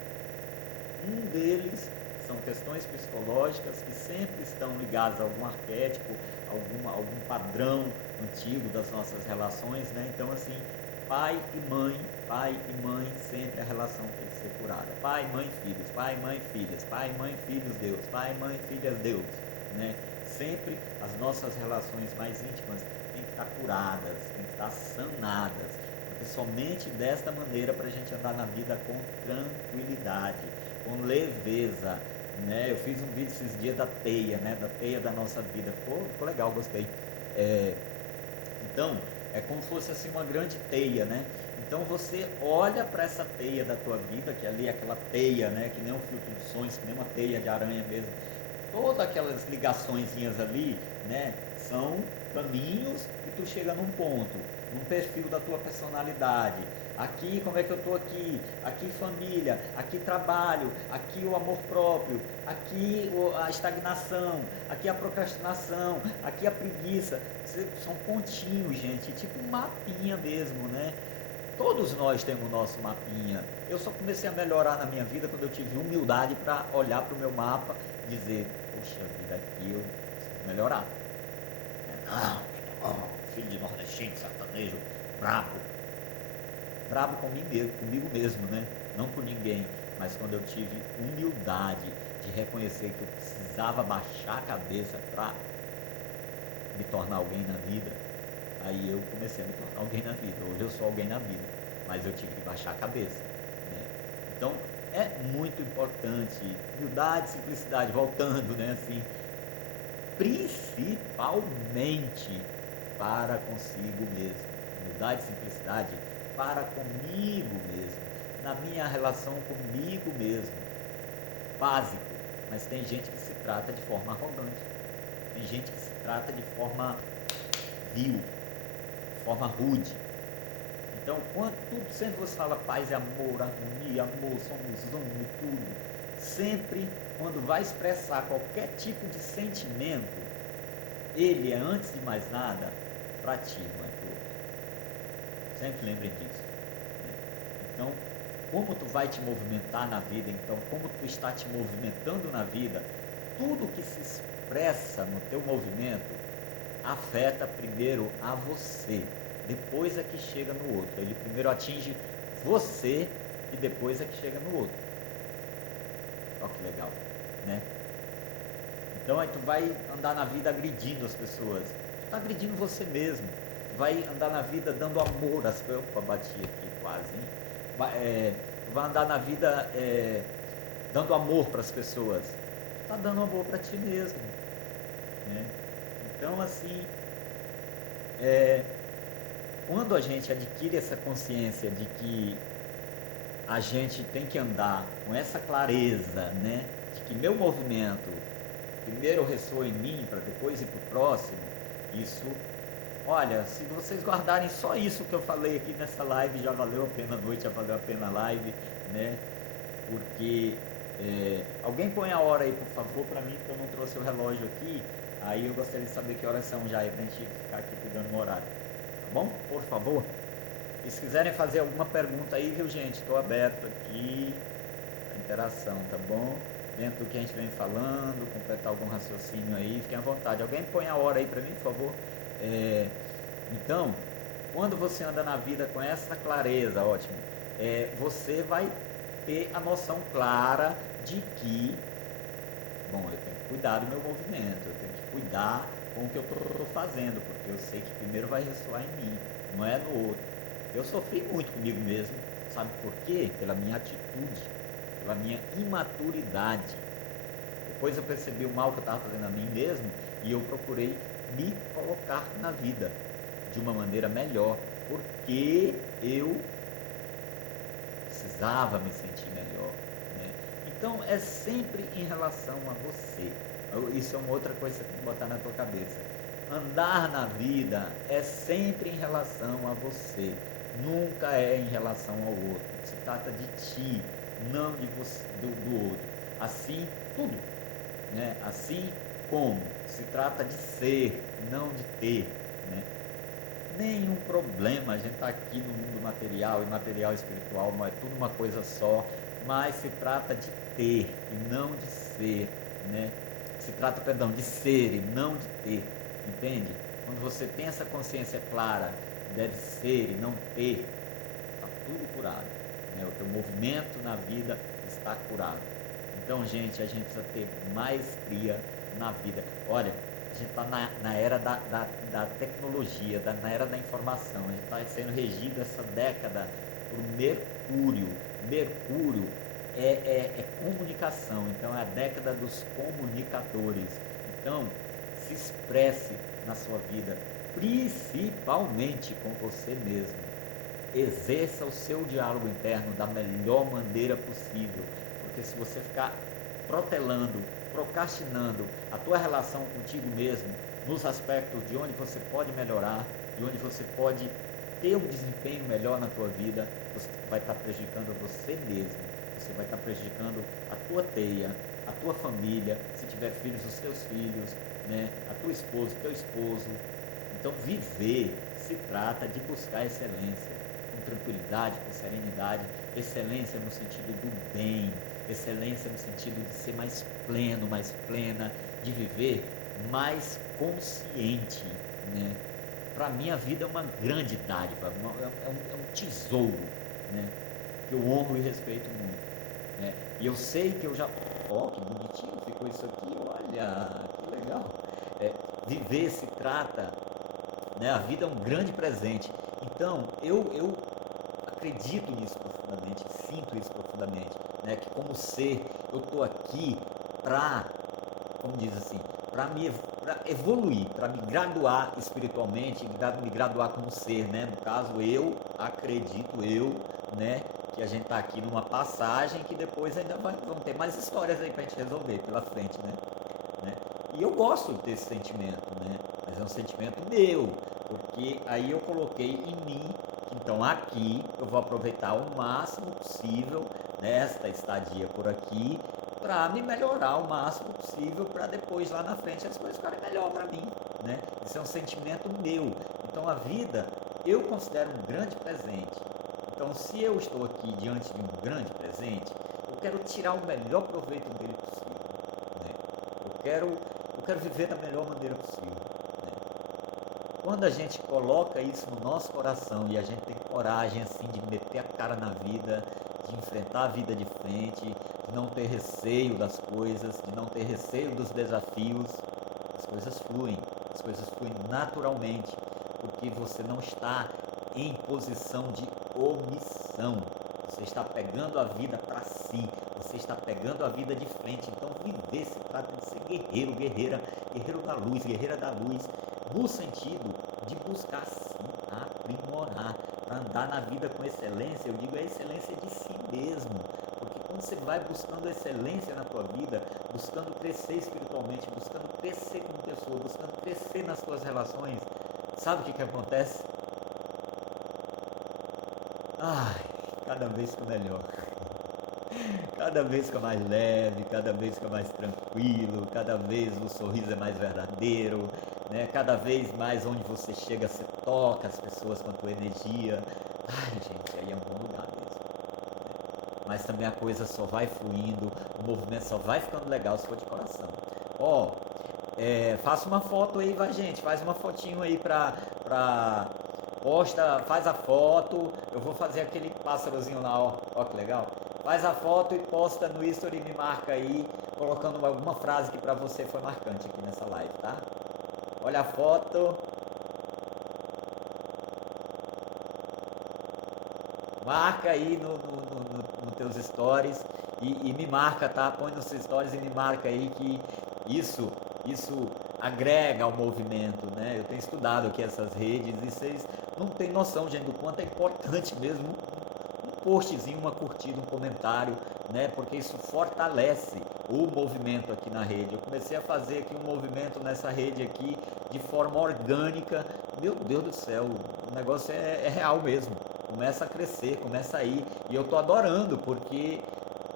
Um deles são questões psicológicas que sempre estão ligadas a algum arquétipo, algum padrão antigo das nossas relações, né? Então, assim, pai e mãe, sempre a relação tem que ser curada. Pai, mãe, filhos, pai, mãe, filhas, pai, mãe, filhos, Deus, pai, mãe, filhas, Deus, né? Sempre as nossas relações mais íntimas têm que estar curadas, têm que estar sanadas, porque somente desta maneira para a gente andar na vida com tranquilidade, com leveza, né? Eu fiz um vídeo esses dias da teia, né? Da teia da nossa vida, ficou legal, gostei. Então, é como se fosse assim uma grande teia, né? Então você olha para essa teia da tua vida, que ali é aquela teia, né? Que nem um filtro de sonhos, que nem uma teia de aranha mesmo. Todas aquelas ligaçõezinhas ali, né? São caminhos e tu chega num ponto, num perfil da tua personalidade. Aqui, como é que eu estou aqui? Aqui família, aqui trabalho, aqui o amor próprio, aqui a estagnação, aqui a procrastinação, aqui a preguiça. São pontinhos, gente, tipo um mapinha mesmo, né? Todos nós temos o nosso mapinha. Eu só comecei a melhorar na minha vida quando eu tive humildade para olhar para o meu mapa e dizer, poxa vida, aqui eu preciso melhorar. Filho de nordestino, sertanejo, brabo comigo mesmo, né? Não por ninguém, mas quando eu tive humildade de reconhecer que eu precisava baixar a cabeça para me tornar alguém na vida, aí eu comecei a me tornar alguém na vida. Hoje eu sou alguém na vida, mas eu tive que baixar a cabeça, né? Então é muito importante humildade, simplicidade, voltando, né? Assim, principalmente para consigo mesmo. Humildade e simplicidade para comigo mesmo, na minha relação comigo mesmo, básico. Mas tem gente que se trata de forma arrogante, tem gente que se trata de forma vil, de forma rude. Então, quando tudo sempre você fala paz e amor, harmonia, amor, somos um e tudo, sempre quando vai expressar qualquer tipo de sentimento, ele é, antes de mais nada, para ti, não é para o outro. Sempre lembre disso, né? Então, como tu vai te movimentar na vida, então, como tu está te movimentando na vida, tudo que se expressa no teu movimento afeta primeiro a você, depois é que chega no outro. Ele primeiro atinge você e depois é que chega no outro. Olha que legal, né? Então aí tu vai andar na vida agredindo as pessoas, tu está agredindo você mesmo. Tu vai andar na vida dando amor às pessoas. Opa, bati aqui quase, hein? Tu vai andar na vida dando amor para as pessoas. Tu está dando amor para ti mesmo, né? Então assim, quando a gente adquire essa consciência de que a gente tem que andar com essa clareza, né, de que meu movimento primeiro ressoa em mim para depois ir para o próximo. Isso, olha, se vocês guardarem só isso que eu falei aqui nessa live, já valeu a pena a noite, já valeu a pena a live, né? Porque alguém põe a hora aí, por favor, para mim, porque eu não trouxe o relógio aqui. Aí eu gostaria de saber que horas são já aí, pra gente ficar aqui cuidando do horário. Tá bom? Por favor. E se quiserem fazer alguma pergunta aí, viu, gente? Estou aberto aqui a interação, tá bom? Dentro do que a gente vem falando, completar algum raciocínio aí, fiquem à vontade. Alguém põe a hora aí para mim, por favor. Então, quando você anda na vida com essa clareza, ótimo, você vai ter a noção clara de que, bom, eu tenho que cuidar do meu movimento, eu tenho que cuidar com o que eu estou fazendo, porque eu sei que primeiro vai ressoar em mim, não é no outro. Eu sofri muito comigo mesmo, sabe por quê? Pela minha atitude, pela minha imaturidade. Depois eu percebi o mal que eu estava fazendo a mim mesmo e eu procurei me colocar na vida de uma maneira melhor, porque eu precisava me sentir melhor, né? Então é sempre em relação a você. Isso é uma outra coisa que você tem que botar na tua cabeça. Andar na vida é sempre em relação a você, nunca é em relação ao outro. Se trata de ti, não de você, do outro. Assim, tudo, né? Assim como se trata de ser, não de ter, né? Nenhum problema, a gente está aqui no mundo material e material espiritual, não é tudo uma coisa só, mas se trata de ter e não de ser, né? Se trata, perdão, de ser e não de ter, entende? Quando você tem essa consciência clara, deve ser e não ter, está tudo curado, né? O teu movimento na vida está curado. Então, gente, a gente precisa ter maestria na vida. Olha, a gente está na era da tecnologia, na era da informação. A gente está sendo regido essa década por Mercúrio. Mercúrio é comunicação, então é a década dos comunicadores. Então, se expresse na sua vida, principalmente com você mesmo. Exerça o seu diálogo interno da melhor maneira possível, porque se você ficar protelando, procrastinando a tua relação contigo mesmo, nos aspectos de onde você pode melhorar, de onde você pode ter um desempenho melhor na tua vida, você vai estar prejudicando você mesmo, você vai estar prejudicando a tua teia, a tua família, se tiver filhos, os teus filhos, né? A tua esposa, o teu esposo. Então, viver se trata de buscar excelência, com tranquilidade, com serenidade, excelência no sentido do bem, excelência no sentido de ser mais pleno, mais plena, de viver mais consciente, né? Para mim a vida é uma grande dádiva, é um tesouro, né? Que eu honro e respeito muito, né? E eu sei que eu já... Ó, que bonitinho ficou isso aqui, olha, que legal. Viver se trata, né? A vida é um grande presente. Então, eu acredito nisso profundamente, sinto isso profundamente, né? Que como ser, eu estou aqui para, como diz assim, para evoluir, para me graduar espiritualmente, me graduar como ser, né? No caso, eu acredito, né? Que a gente está aqui numa passagem que depois ainda vão ter mais histórias aí para a gente resolver pela frente, né? E eu gosto desse sentimento, né? Mas é um sentimento meu, porque aí eu coloquei em mim, então aqui eu vou aproveitar o máximo possível nesta estadia por aqui, para me melhorar o máximo possível, para depois lá na frente as coisas ficarem melhor para mim, né? Isso é um sentimento meu. Então a vida eu considero um grande presente. Então se eu estou aqui diante de um grande presente, eu quero tirar o melhor proveito dele possível, né? Eu quero viver da melhor maneira possível, né? Quando a gente coloca isso no nosso coração e a gente tem coragem assim de meter a cara na vida, de enfrentar a vida de frente, de não ter receio das coisas, de não ter receio dos desafios, as coisas fluem naturalmente, porque você não está em posição de omissão, você está pegando a vida para si, você está pegando a vida de frente. Então viver se trata de ser guerreiro, guerreira, guerreiro da luz, guerreira da luz, no sentido de buscar se aprimorar, para andar andar na vida com excelência, eu digo a excelência de si mesmo. Porque quando você vai buscando excelência na tua vida, buscando crescer espiritualmente, buscando crescer como pessoa, buscando crescer nas tuas relações, sabe o que acontece? Ai, cada vez fica melhor. Cada vez fica mais leve, cada vez fica mais tranquilo, cada vez o sorriso é mais verdadeiro, né? Cada vez mais onde você chega, você toca as pessoas com a tua energia. Ai, gente, aí é um bom lugar mesmo. Mas também a coisa só vai fluindo, o movimento só vai ficando legal se for de coração. Ó, faça uma foto aí, vai, gente, faz uma fotinho aí posta, faz a foto, eu vou fazer aquele pássarozinho lá, ó que legal. Faz a foto e posta no History e me marca aí, colocando alguma frase que para você foi marcante aqui nessa live, tá? Olha a foto. Marca aí nos teus stories e me marca, tá? Põe nos stories e me marca aí que isso agrega ao movimento, né? Eu tenho estudado aqui essas redes e vocês não têm noção, gente, do quanto é importante mesmo um postzinho, uma curtida, um comentário, né? Porque isso fortalece o movimento aqui na rede. Eu comecei a fazer aqui um movimento nessa rede aqui de forma orgânica. Meu Deus do céu, o negócio é real mesmo. Começa a crescer, começa a ir. E eu tô adorando, porque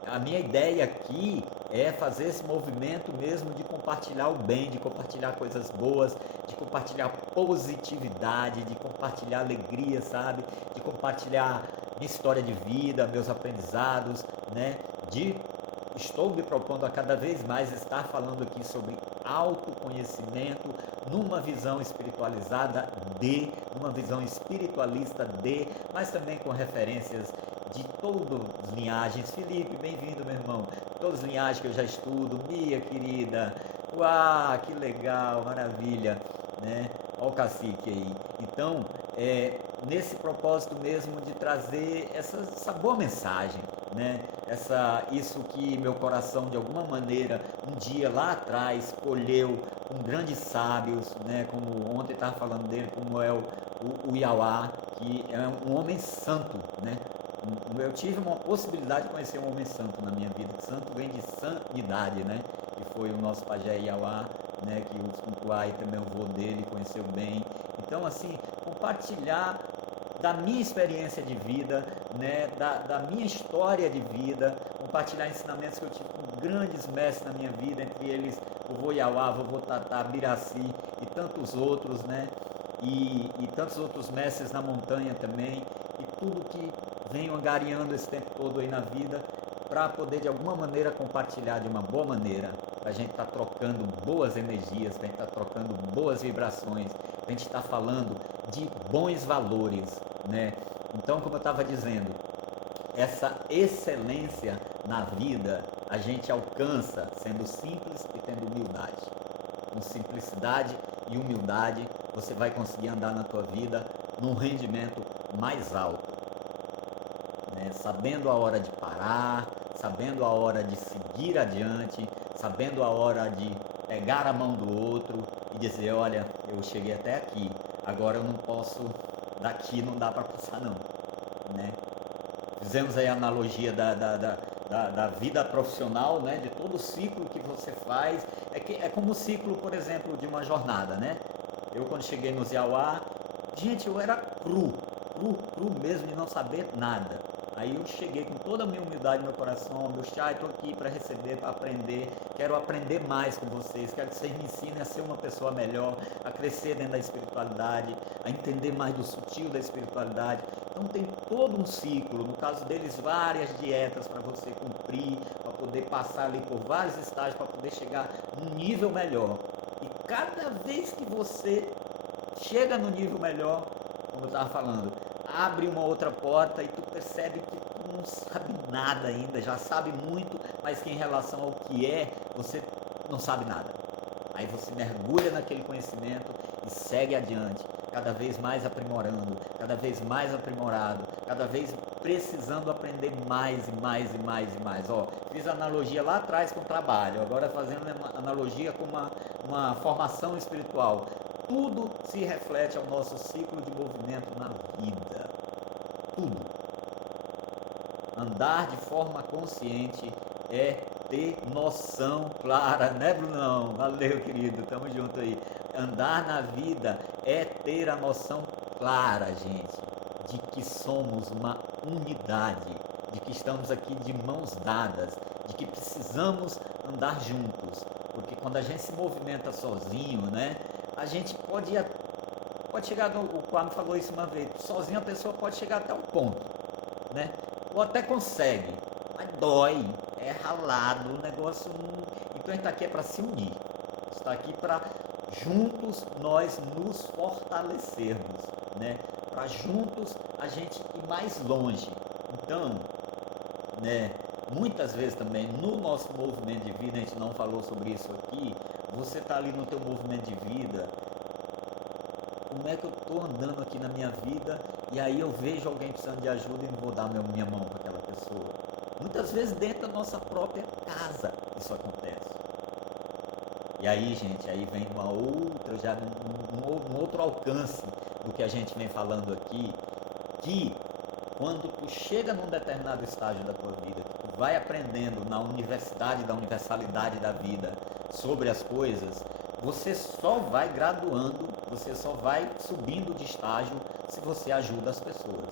a minha ideia aqui é fazer esse movimento mesmo de compartilhar o bem, de compartilhar coisas boas, de compartilhar positividade, de compartilhar alegria, sabe? De compartilhar minha história de vida, meus aprendizados, né? Estou me propondo a cada vez mais estar falando aqui sobre autoconhecimento numa visão espiritualizada numa visão espiritualista mas também com referências de todas as linhagens. Felipe, bem-vindo, meu irmão. Todas as linhagens que eu já estudo. Mia, querida. Uau, que legal, maravilha, né? Olha o cacique aí. Então, nesse propósito mesmo de trazer essa boa mensagem, né? Isso que meu coração de alguma maneira um dia lá atrás colheu com grandes sábios, né? Como ontem estava falando dele, como é o Iauá, que é um homem santo, né? Eu tive uma possibilidade de conhecer um homem santo na minha vida. Santo vem de sanidade, né? Que foi o nosso pajé Iauá, né? Que o Tsunkuai também, o vô dele, conheceu bem. Então, assim, compartilhar da minha experiência de vida, né? Da minha história de vida, compartilhar ensinamentos que eu tive com grandes mestres na minha vida, entre eles o vô Iauá, o vô Tatá, Biraci e tantos outros, né? E tantos outros mestres na montanha também, e tudo que venho angariando esse tempo todo aí na vida, para poder de alguma maneira compartilhar de uma boa maneira, para a gente estar trocando boas energias, para a gente estar trocando boas vibrações, para a gente estar falando de bons valores, né? Então, como eu estava dizendo, essa excelência na vida a gente alcança sendo simples e tendo humildade. Com simplicidade e humildade, você vai conseguir andar na tua vida num rendimento mais alto, né? Sabendo a hora de parar, sabendo a hora de seguir adiante, sabendo a hora de pegar a mão do outro e dizer, olha, eu cheguei até aqui, agora eu não posso, daqui não dá para passar não, né? Fizemos aí a analogia da vida profissional, né? De todo o ciclo que você faz. É como o ciclo, por exemplo, de uma jornada, né? Eu, quando cheguei no Iauá, gente, eu era cru mesmo, de não saber nada. Aí eu cheguei com toda a minha humildade no meu coração, meu chá, estou aqui para receber, para aprender, quero aprender mais com vocês, quero que vocês me ensinem a ser uma pessoa melhor, a crescer dentro da espiritualidade, a entender mais do sutil da espiritualidade. Então tem todo um ciclo, no caso deles várias dietas para você cumprir, para poder passar ali por vários estágios, para poder chegar num nível melhor. E cada vez que você chega no nível melhor, como eu estava falando, abre uma outra porta e tu percebe que tu não sabe nada ainda, já sabe muito, mas que em relação ao que você não sabe nada. Aí você mergulha naquele conhecimento e segue adiante, cada vez mais aprimorando, cada vez mais aprimorado, cada vez precisando aprender mais e mais e mais e mais. Ó, fiz analogia lá atrás com o trabalho, agora fazendo uma analogia com uma formação espiritual. Tudo se reflete ao nosso ciclo de movimento na vida. tudo. Andar de forma consciente é ter noção clara, né, Brunão? Valeu, querido, tamo junto aí. Andar na vida é ter a noção clara, gente, de que somos uma unidade, de que estamos aqui de mãos dadas, de que precisamos andar juntos, porque quando a gente se movimenta sozinho, né, a gente pode chegar, o Kwame falou isso uma vez, sozinho a pessoa pode chegar até um ponto, né, ou até consegue, mas dói, é ralado, o negócio não... Então a gente está aqui para se unir, está aqui para juntos nós nos fortalecermos, né, para juntos a gente ir mais longe. Então, né, muitas vezes também no nosso movimento de vida, a gente não falou sobre isso aqui, você está ali no teu movimento de vida, como é que eu estou andando aqui na minha vida e aí eu vejo alguém precisando de ajuda e não vou dar minha mão para aquela pessoa. Muitas vezes dentro da nossa própria casa isso acontece. E aí, gente, aí vem uma outra, já um outro alcance do que a gente vem falando aqui, que quando tu chega num determinado estágio da tua vida, que tu vai aprendendo na universidade da universalidade da vida sobre as coisas, você só vai graduando, você só vai subindo de estágio se você ajuda as pessoas,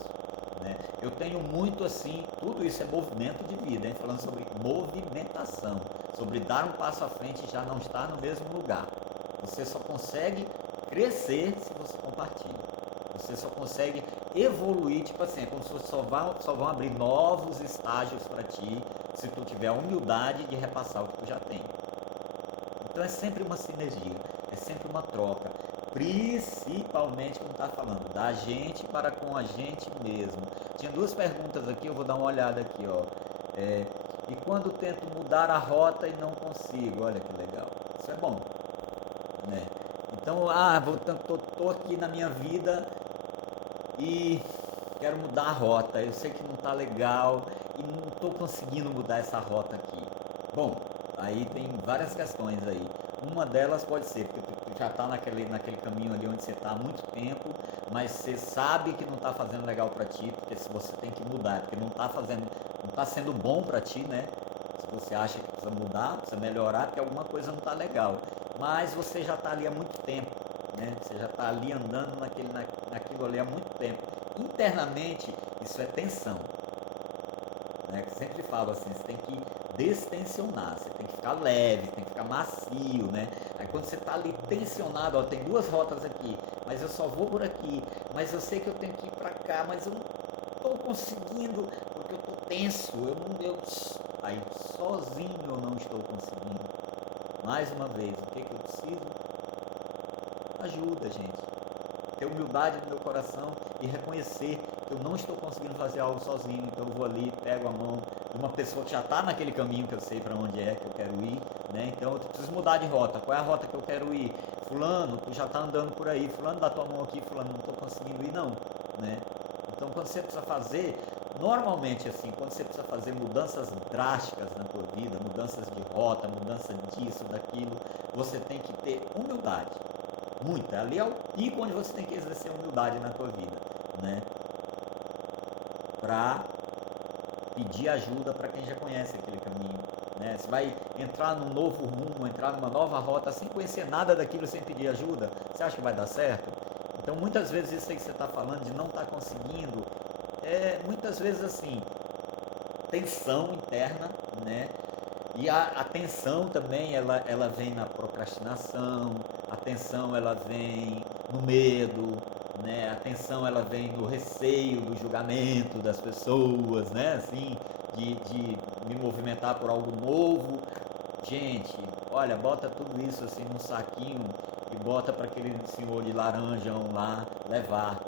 né? Eu tenho muito assim, tudo isso é movimento de vida, hein? Falando sobre movimentação, sobre dar um passo à frente e já não estar no mesmo lugar. Você só consegue crescer se você compartilha. Você só consegue evoluir, tipo assim, é como se só vão abrir novos estágios para ti se tu tiver a humildade de repassar o que tu já tem. Então é sempre uma sinergia, é sempre uma troca, principalmente, como está falando, da gente para com a gente mesmo. Tinha duas perguntas aqui, eu vou dar uma olhada aqui, ó. E quando tento mudar a rota e não consigo, olha que legal, isso é bom, né? Então, tô aqui na minha vida e quero mudar a rota, eu sei que não está legal e não estou conseguindo mudar essa rota aqui. Bom, aí tem várias questões aí. Uma delas pode ser porque tu já está naquele caminho ali onde você está há muito tempo, mas você sabe que não está fazendo legal para ti, porque se você tem que mudar, porque não está sendo bom para ti, né? Se você acha que precisa mudar, precisa melhorar, porque alguma coisa não está legal. Mas você já está ali há muito tempo, né? Você já está ali andando naquilo ali há muito tempo. Internamente, isso é tensão. Né? Eu sempre falo assim, você tem que destensionar, você tem que ficar leve, tem que ficar macio, né? Aí quando você está ali tensionado, ó, tem duas rotas aqui, mas eu só vou por aqui, mas eu sei que eu tenho que ir para cá, mas eu não estou conseguindo, porque eu estou tenso, aí sozinho eu não estou conseguindo. Mais uma vez, o que eu preciso? Ajuda, gente. Ter humildade no meu coração e reconhecer que eu não estou conseguindo fazer algo sozinho, então eu vou ali, pego a mão de uma pessoa que já está naquele caminho que eu sei para onde é que eu quero ir, né? Então eu preciso mudar de rota. Qual é a rota que eu quero ir? Fulano, tu já está andando por aí, fulano, dá tua mão aqui, fulano, não estou conseguindo ir não, né? Então quando você precisa fazer, normalmente assim, quando você precisa fazer mudanças drásticas na tua vida, mudanças de rota, mudança disso, daquilo, você tem que ter humildade. Muita. Ali é o pico onde você tem que exercer humildade na tua vida, né? Para pedir ajuda para quem já conhece aquele caminho, né? Você vai entrar num novo rumo, entrar numa nova rota sem conhecer nada daquilo, sem pedir ajuda, você acha que vai dar certo? Então muitas vezes isso aí que você está falando de não estar conseguindo, muitas vezes assim, tensão interna, né? E a tensão também, ela vem na procrastinação, a tensão ela vem no medo, né? A tensão ela vem no receio do julgamento das pessoas, né? Assim, de me movimentar por algo novo. Gente, olha, bota tudo isso assim num saquinho e bota para aquele senhor de laranjão lá levar.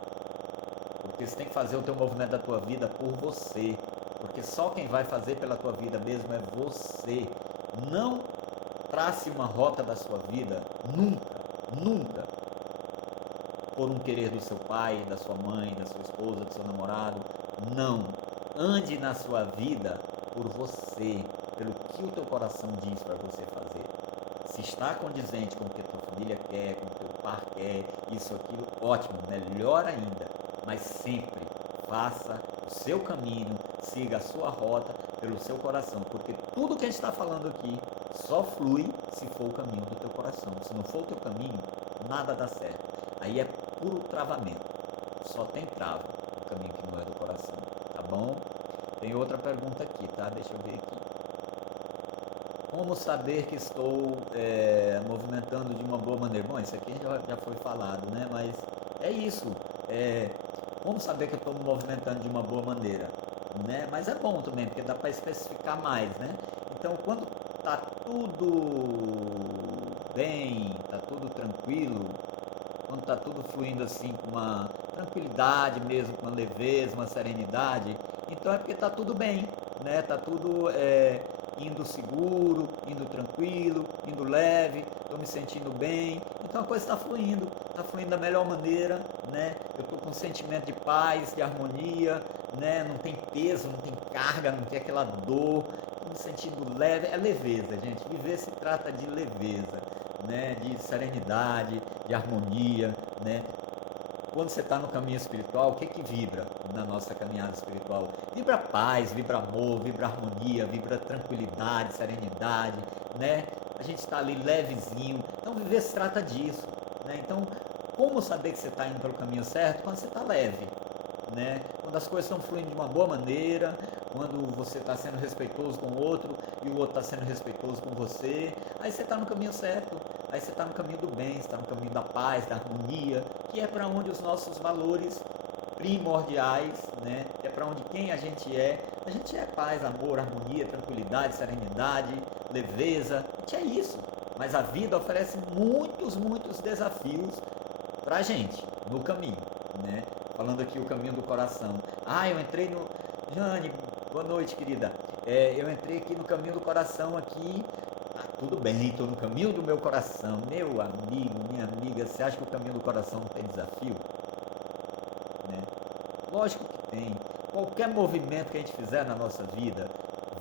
Porque você tem que fazer o teu movimento da tua vida por você. Porque só quem vai fazer pela tua vida mesmo é você. Não trace uma rota da sua vida, nunca, por um querer do seu pai, da sua mãe, da sua esposa, do seu namorado. Não. Ande na sua vida por você, pelo que o teu coração diz para você fazer. Se está condizente com o que a tua família quer, com o que o teu par quer, isso, aquilo, ótimo, melhor ainda. Mas sempre faça o seu caminho, siga a sua rota pelo seu coração, porque tudo que a gente está falando aqui só flui se for o caminho do teu coração. Se não for o teu caminho, nada dá certo. Aí é puro travamento, só tem trava no caminho que não é do coração, tá bom? Tem outra pergunta aqui, tá? Deixa eu ver aqui. Como saber que estou movimentando de uma boa maneira? Bom, isso aqui já foi falado, né? Mas é isso. Como saber que eu estou me movimentando de uma boa maneira? Né? Mas é bom também, porque dá para especificar mais, né? Então, quando tá tudo bem, tá tudo tranquilo, quando tá tudo fluindo assim com uma tranquilidade mesmo, com uma leveza, uma serenidade, então é porque tá tudo bem, né? Tá tudo indo seguro, indo tranquilo, indo leve, estou me sentindo bem, então a coisa está fluindo da melhor maneira, né? Eu estou com um sentimento de paz, de harmonia, né? Não tem peso, não tem carga, não tem aquela dor, estou me sentindo leve, é leveza, gente. Viver se trata de leveza, né? De serenidade, de harmonia, né? Quando você está no caminho espiritual, o que vibra na nossa caminhada espiritual? Vibra paz, vibra amor, vibra harmonia, vibra tranquilidade, serenidade, né? A gente está ali levezinho. Então, viver se trata disso, né? Então, como saber que você está indo pelo caminho certo? Quando você está leve, né? Quando as coisas estão fluindo de uma boa maneira, quando você está sendo respeitoso com o outro e o outro está sendo respeitoso com você, aí você está no caminho certo. Aí você está no caminho do bem, está no caminho da paz, da harmonia, que é para onde os nossos valores primordiais, né? Que é para onde quem a gente é paz, amor, harmonia, tranquilidade, serenidade, leveza, a gente é isso. Mas a vida oferece muitos desafios para a gente no caminho, né? Falando aqui o caminho do coração. Eu entrei no... Jane, boa noite, querida. Eu entrei aqui no caminho do coração aqui. Tudo bem, estou no caminho do meu coração. Meu amigo, minha amiga, você acha que o caminho do coração não tem desafio? Né? Lógico que tem. Qualquer movimento que a gente fizer na nossa vida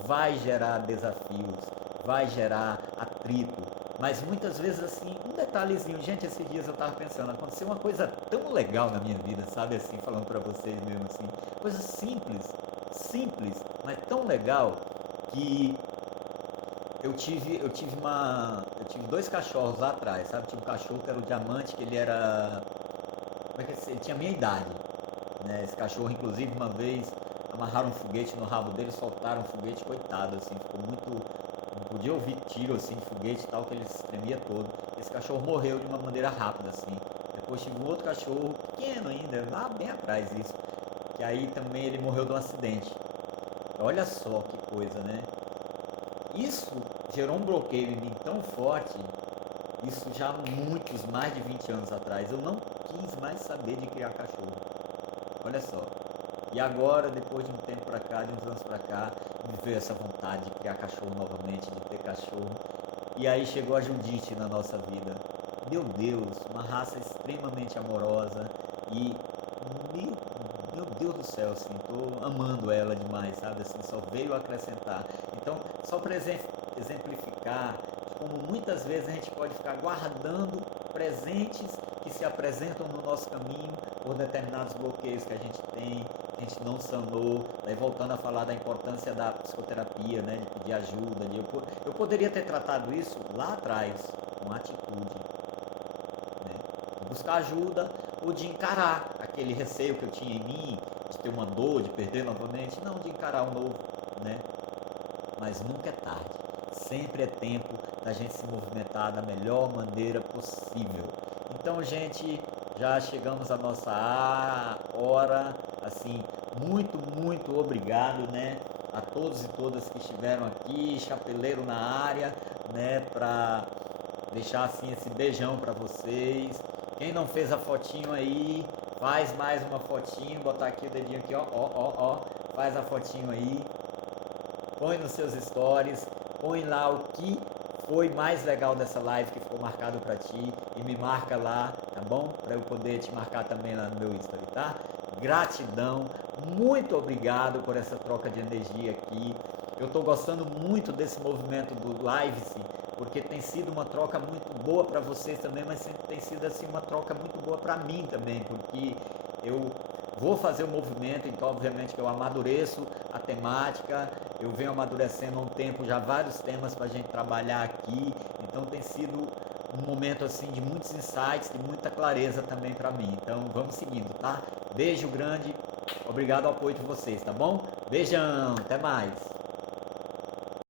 vai gerar desafios, vai gerar atrito. Mas muitas vezes assim, um detalhezinho. Gente, esses dias eu estava pensando, aconteceu uma coisa tão legal na minha vida, sabe assim, falando para vocês mesmo assim. Coisa simples, mas tão legal que... Eu tive dois cachorros lá atrás, sabe? Tinha um cachorro que era o Diamante, que ele era... Como é que ele tinha a minha idade, né? Esse cachorro, inclusive, uma vez amarraram um foguete no rabo dele, soltaram um foguete, coitado, assim, ficou muito... Não podia ouvir tiro, assim, de foguete e tal, que ele se tremia todo. Esse cachorro morreu de uma maneira rápida, assim. Depois tive um outro cachorro, pequeno ainda, lá bem atrás isso. Que aí também ele morreu de um acidente. Olha só que coisa, né? Isso gerou um bloqueio em mim tão forte, isso já há mais de 20 anos atrás. Eu não quis mais saber de criar cachorro. Olha só. E agora, depois de um tempo pra cá, de uns anos pra cá, me veio essa vontade de criar cachorro novamente, de ter cachorro. E aí chegou a Judite na nossa vida. Meu Deus, uma raça extremamente amorosa e... Meu Deus do céu, assim, tô amando ela demais, sabe, assim, só veio acrescentar. Então, só para exemplificar como muitas vezes a gente pode ficar guardando presentes que se apresentam no nosso caminho por determinados bloqueios que a gente tem, que a gente não sanou. Daí voltando a falar da importância da psicoterapia, né, de pedir ajuda, eu poderia ter tratado isso lá atrás, com atitude, né, de buscar ajuda ou de encarar aquele receio que eu tinha em mim, de ter uma dor, de perder novamente, não, de encarar o novo, né? Mas nunca é tarde, sempre é tempo da gente se movimentar da melhor maneira possível. Então, gente, já chegamos à nossa hora, assim, muito obrigado, né? A todos e todas que estiveram aqui, chapeleiro na área, né? Para deixar assim esse beijão para vocês. Quem não fez a fotinho aí, faz mais uma fotinho, botar aqui o dedinho aqui, ó, faz a fotinho aí, põe nos seus stories, põe lá o que foi mais legal dessa live que ficou marcado para ti e me marca lá, tá bom? Para eu poder te marcar também lá no meu Instagram, tá? Gratidão, muito obrigado por essa troca de energia aqui. Eu estou gostando muito desse movimento do Live-se, porque tem sido uma troca muito boa para vocês também, mas sempre tem sido assim uma troca muito boa para mim também, porque eu vou fazer o movimento, então obviamente que eu amadureço a temática, eu venho amadurecendo há um tempo já vários temas para a gente trabalhar aqui, então tem sido um momento assim de muitos insights, de muita clareza também para mim. Então vamos seguindo, tá? Beijo grande, obrigado ao apoio de vocês, tá bom? Beijão, até mais!